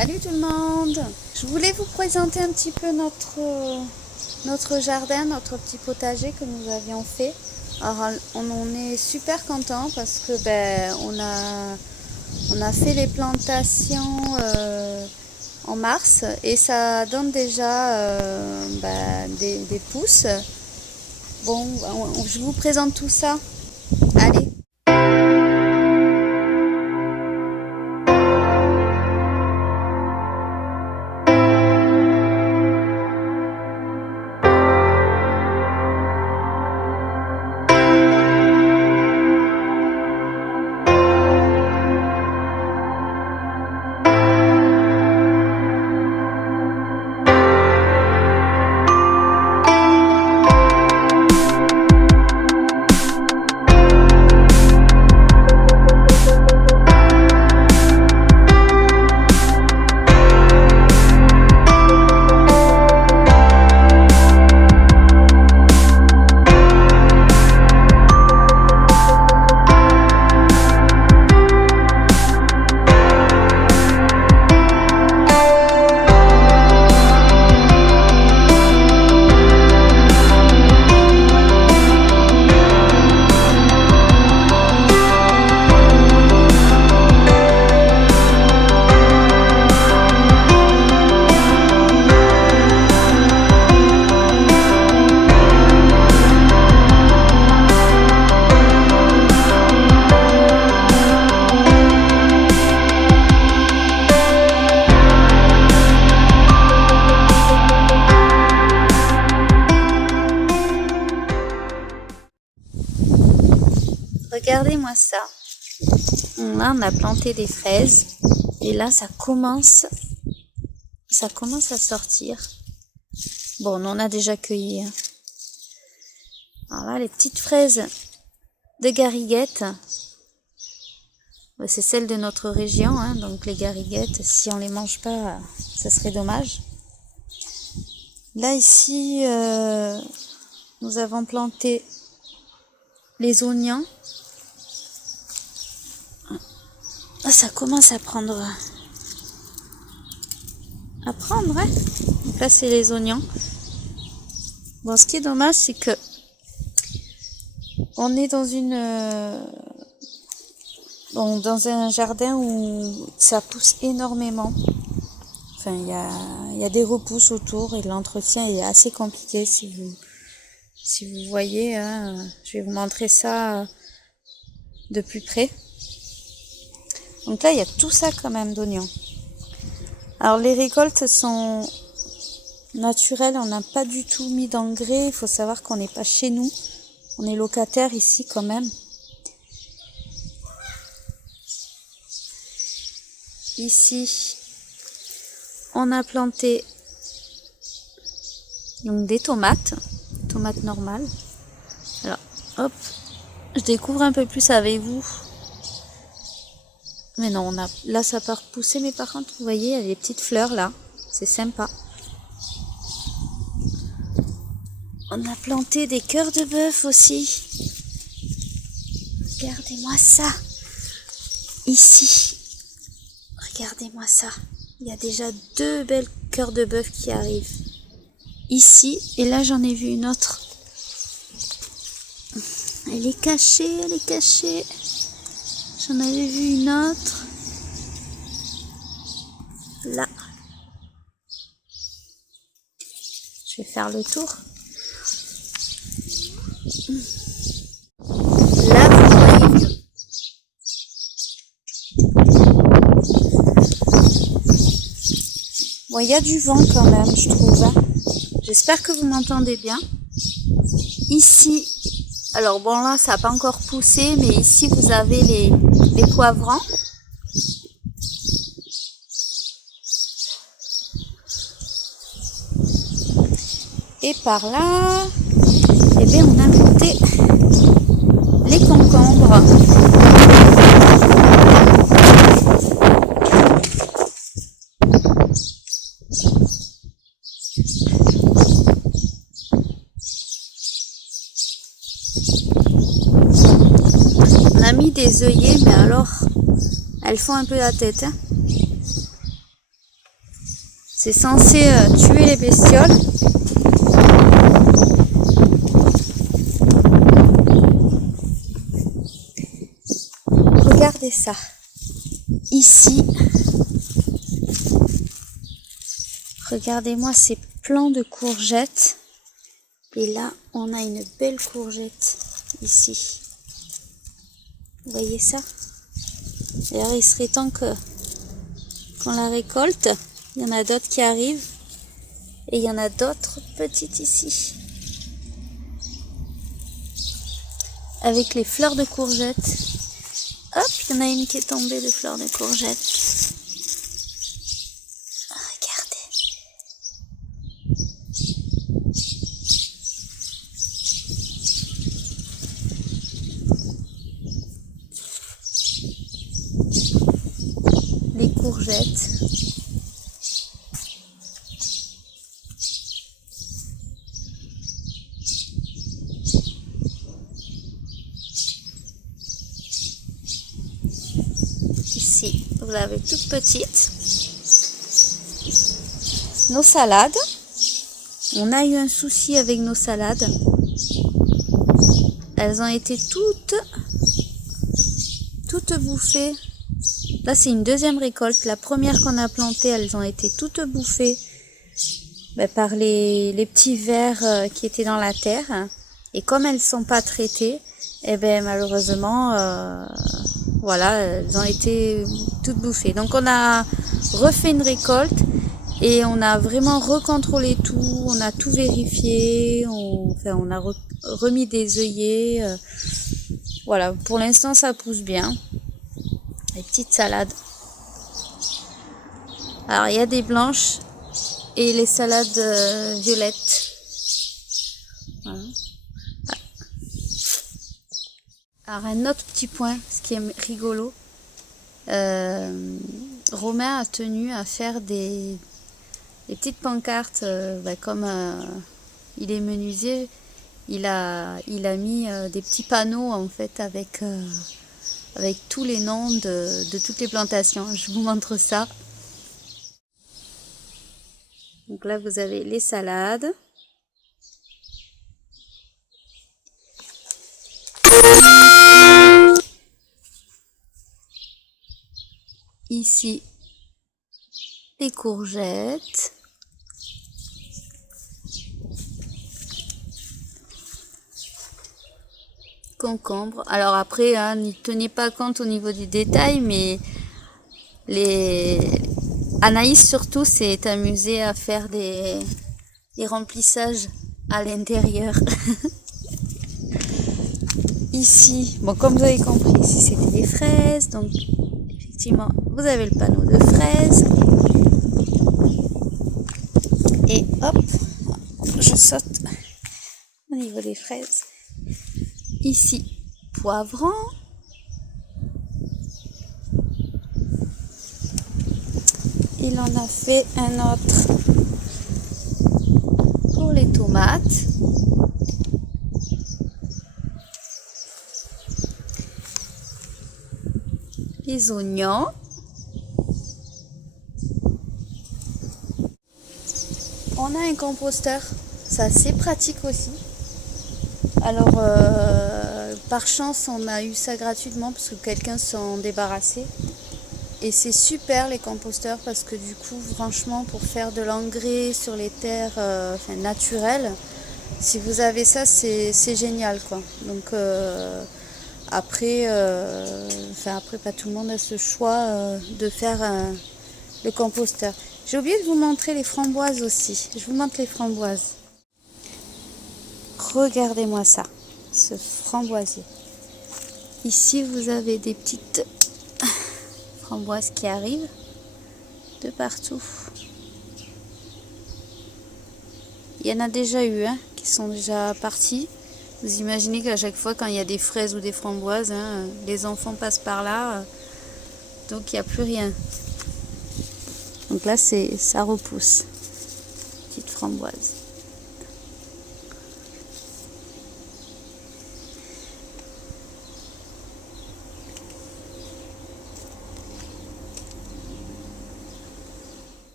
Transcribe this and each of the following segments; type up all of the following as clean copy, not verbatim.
Salut tout le monde! Je voulais vous présenter un petit peu notre jardin, notre petit potager que nous avions fait. Alors on en est super content parce que on a fait les plantations en mars et ça donne déjà des pousses. Bon, je vous présente tout ça. Allez! Regardez-moi ça. Là, on a planté des fraises et là, ça commence à sortir. Bon, on en a déjà cueilli. Alors là, les petites fraises de Garriguette, c'est celles de notre région, donc les Garriguettes, si on les mange pas, ça serait dommage. Là, ici, nous avons planté les oignons. Ça commence à prendre. Donc là, c'est les oignons. Bon, ce qui est dommage, c'est que on est dans dans un jardin où ça pousse énormément. Enfin, il y a des repousses autour et l'entretien est assez compliqué. Si vous voyez, je vais vous montrer ça de plus près. Donc là, il y a tout ça quand même d'oignons. Alors les récoltes sont naturelles, on n'a pas du tout mis d'engrais. Il faut savoir qu'on n'est pas chez nous, on est locataire ici quand même. Ici, on a planté donc des tomates normales. Alors, hop, je découvre un peu plus avec vous. Mais non, là ça part pousser, mais par contre, vous voyez, il y a des petites fleurs là. C'est sympa. On a planté des cœurs de bœuf aussi. Regardez-moi ça. Ici. Regardez-moi ça. Il y a déjà 2 belles cœurs de bœuf qui arrivent. Ici. Et là, j'en ai vu une autre. Elle est cachée. J'en avais vu une autre. Là. Je vais faire le tour. Là, vous voyez mieux. Bon, il y a du vent quand même, je trouve. J'espère que vous m'entendez bien. Ici, alors bon là, ça n'a pas encore poussé, mais ici, vous avez les poivrons. Et par là, on a planté les concombres. On a mis des œillets, mais alors elles font un peu la tête. C'est censé tuer les bestioles. Regardez ça. Ici, regardez-moi ces plants de courgettes. Et là, on a une belle courgette ici. Vous voyez ça? D'ailleurs, il serait temps qu'on la récolte. Il y en a d'autres qui arrivent. Et il y en a d'autres petites ici. Avec les fleurs de courgettes. Hop, il y en a une qui est tombée de fleurs de courgettes. Regardez. Les courgettes. Ici, vous l'avez toute petite. Nos salades. On a eu un souci avec nos salades. Elles ont été toutes bouffées. Là, c'est une deuxième récolte. La première qu'on a plantée, elles ont été toutes bouffées par les petits vers qui étaient dans la terre. Et comme elles ne sont pas traitées, malheureusement, voilà, elles ont été toutes bouffées. Donc on a refait une récolte et on a vraiment recontrôlé tout, on a tout vérifié, on a remis des œillets. Voilà, pour l'instant ça pousse bien. Les petites salades. Alors il y a des blanches et les salades violettes. Voilà. Alors un autre petit point, ce qui est rigolo, Romain a tenu à faire des petites pancartes, comme il est menuisier, il a mis des petits panneaux en fait avec tous les noms de toutes les plantations. Je vous montre ça. Donc là vous avez les salades. Ici, les courgettes. Concombre. Alors après, n'y tenez pas compte au niveau du détail, mais Anaïs surtout s'est amusée à faire des remplissages à l'intérieur. Ici, bon, comme vous avez compris, ici c'était des fraises, donc effectivement vous avez le panneau de fraises. Et hop, je saute au niveau des fraises. Ici, poivron. Il en a fait un autre pour les tomates. Les oignons. On a un composteur, c'est assez pratique aussi. Alors, par chance, on a eu ça gratuitement parce que quelqu'un s'en débarrassait. Et c'est super les composteurs parce que du coup, franchement, pour faire de l'engrais sur les terres naturelles, si vous avez ça, c'est génial, quoi. Donc, après, pas tout le monde a ce choix de faire le composteur. J'ai oublié de vous montrer les framboises aussi. Je vous montre les framboises. Regardez-moi ça, ce framboisier. Ici, vous avez des petites framboises qui arrivent de partout. Il y en a déjà eu qui sont déjà partis. Vous imaginez qu'à chaque fois, quand il y a des fraises ou des framboises, les enfants passent par là, donc il n'y a plus rien. Donc là, ça repousse. Petite framboise.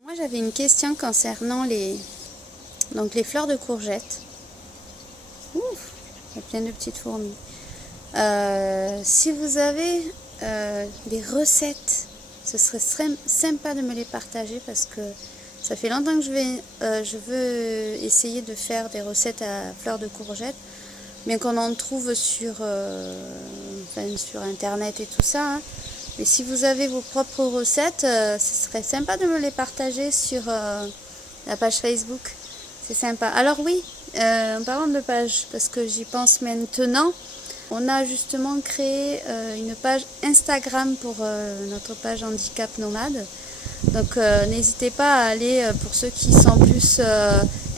Moi, j'avais une question concernant donc les fleurs de courgettes. Ouf, il y a plein de petites fourmis. Si vous avez des recettes, ce serait sympa de me les partager parce que ça fait longtemps que je veux essayer de faire des recettes à fleurs de courgettes, bien qu'on en trouve sur internet et tout ça. Hein. Mais si vous avez vos propres recettes, ce serait sympa de me les partager sur la page Facebook. C'est sympa. Alors oui, en parlant de page, parce que j'y pense maintenant, on a justement créé une page Instagram pour notre page Handicap Nomade. Donc n'hésitez pas à aller, pour ceux qui sont plus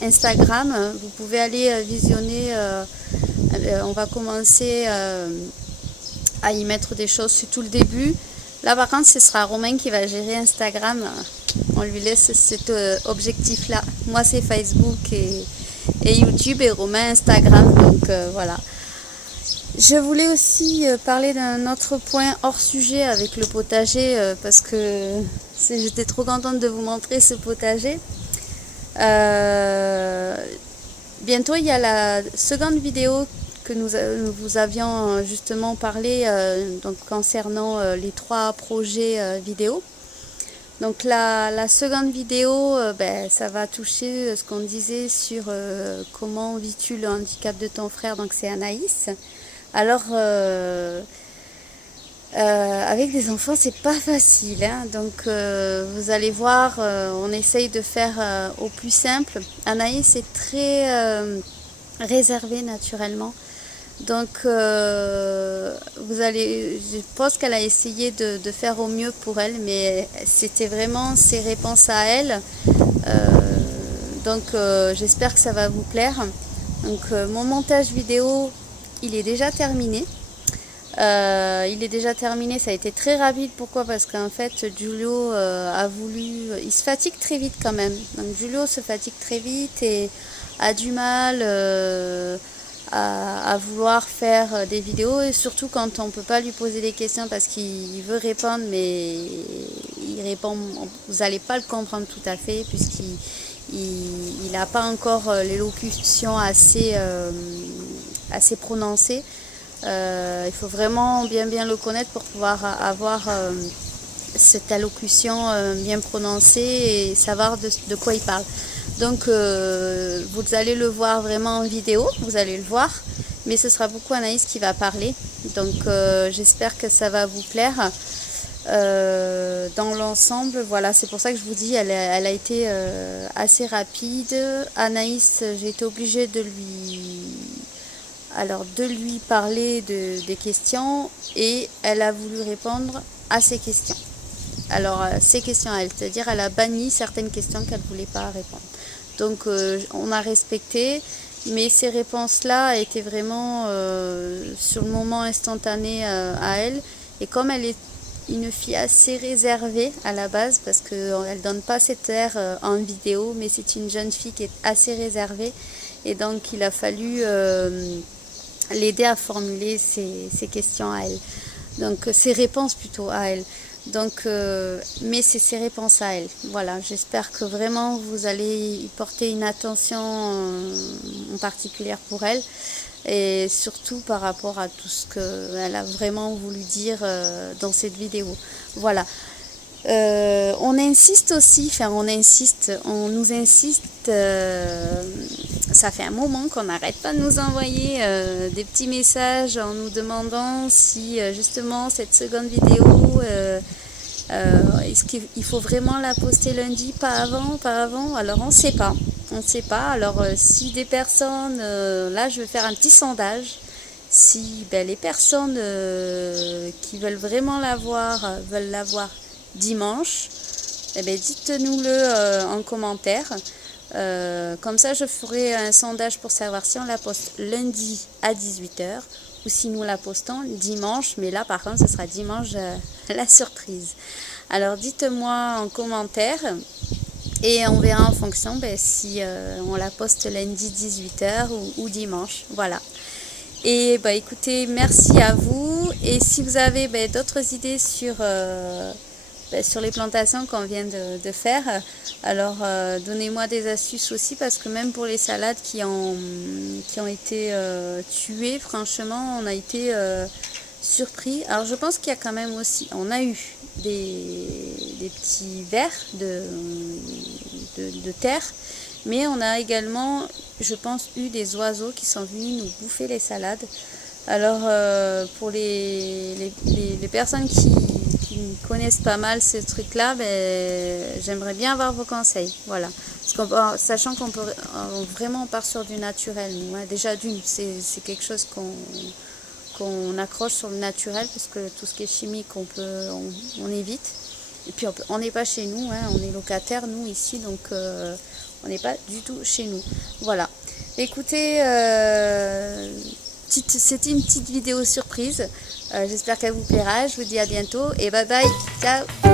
Instagram, vous pouvez aller visionner. On va commencer à y mettre des choses, c'est tout le début. Là par contre ce sera Romain qui va gérer Instagram, on lui laisse cet objectif-là. Moi c'est Facebook et YouTube et Romain Instagram, donc voilà. Je voulais aussi parler d'un autre point hors sujet avec le potager parce que j'étais trop contente de vous montrer ce potager. Bientôt il y a la seconde vidéo que nous vous avions justement parlé donc concernant les 3 projets vidéo. Donc la seconde vidéo, ça va toucher ce qu'on disait sur comment vis-tu le handicap de ton frère, donc c'est Anaïs. Alors avec des enfants c'est pas facile, hein. Donc vous allez voir, on essaye de faire au plus simple. Anaïs est très réservée naturellement. Donc je pense qu'elle a essayé de faire au mieux pour elle, mais c'était vraiment ses réponses à elle. Donc j'espère que ça va vous plaire. Donc mon montage vidéo, il est déjà terminé. Ça a été très rapide. Pourquoi? Parce qu'en fait Giulio il se fatigue très vite quand même. Donc Giulio se fatigue très vite et a du mal à vouloir faire des vidéos, et surtout quand on ne peut pas lui poser des questions parce qu'il veut répondre, mais il répond, vous n'allez pas le comprendre tout à fait puisqu'il n'a pas encore l'élocution assez prononcée. Il faut vraiment bien le connaître pour pouvoir avoir cette allocution bien prononcée et savoir de quoi il parle. Donc vous allez le voir vraiment en vidéo, vous allez le voir, mais ce sera beaucoup Anaïs qui va parler. Donc j'espère que ça va vous plaire. Dans l'ensemble, voilà, c'est pour ça que je vous dis, elle a été assez rapide. Anaïs, j'ai été obligée de lui parler des questions et elle a voulu répondre à ses questions. Alors, ses questions à elle, c'est-à-dire elle a banni certaines questions qu'elle ne voulait pas répondre. Donc, on a respecté, mais ces réponses-là étaient vraiment sur le moment instantané à elle. Et comme elle est une fille assez réservée à la base, parce qu'elle ne donne pas cet air en vidéo, mais c'est une jeune fille qui est assez réservée. Et donc, il a fallu l'aider à formuler ses questions à elle. Donc, ses réponses plutôt à elle. Donc, mais c'est ses réponses à elle. Voilà, j'espère que vraiment vous allez y porter une attention en particulière pour elle. Et surtout par rapport à tout ce qu'elle a vraiment voulu dire dans cette vidéo. Voilà. On insiste aussi, on nous insiste, ça fait un moment qu'on n'arrête pas de nous envoyer des petits messages en nous demandant si justement cette seconde vidéo, est-ce qu'il faut vraiment la poster lundi, pas avant, alors on ne sait pas. Alors si des personnes, là je vais faire un petit sondage, si les personnes qui veulent vraiment veulent la voir dimanche, dites-nous-le en commentaire. Comme ça je ferai un sondage pour savoir si on la poste lundi à 18h ou si nous la postons dimanche, mais là par contre ce sera dimanche la surprise. Alors dites-moi en commentaire et on verra en fonction si on la poste lundi 18h ou dimanche. Voilà. Et écoutez, merci à vous. Et si vous avez d'autres idées sur sur les plantations qu'on vient de faire. Alors donnez-moi des astuces aussi, parce que même pour les salades qui ont été tuées, franchement on a été surpris. Alors je pense qu'il y a quand même aussi, on a eu des petits vers de terre, mais on a également, je pense, eu des oiseaux qui sont venus nous bouffer les salades. Alors pour les personnes qui connaissent pas mal ces trucs-là, j'aimerais bien avoir vos conseils. Voilà. Sachant qu'on peut vraiment on part sur du naturel. Nous, hein. Déjà d'une, c'est quelque chose qu'on accroche sur le naturel, parce que tout ce qui est chimique on évite. Et puis on n'est pas chez nous, hein. On est locataire nous ici, donc on n'est pas du tout chez nous. Voilà. Écoutez, c'était une petite vidéo surprise. J'espère qu'elle vous plaira. Je vous dis à bientôt et bye bye. Ciao.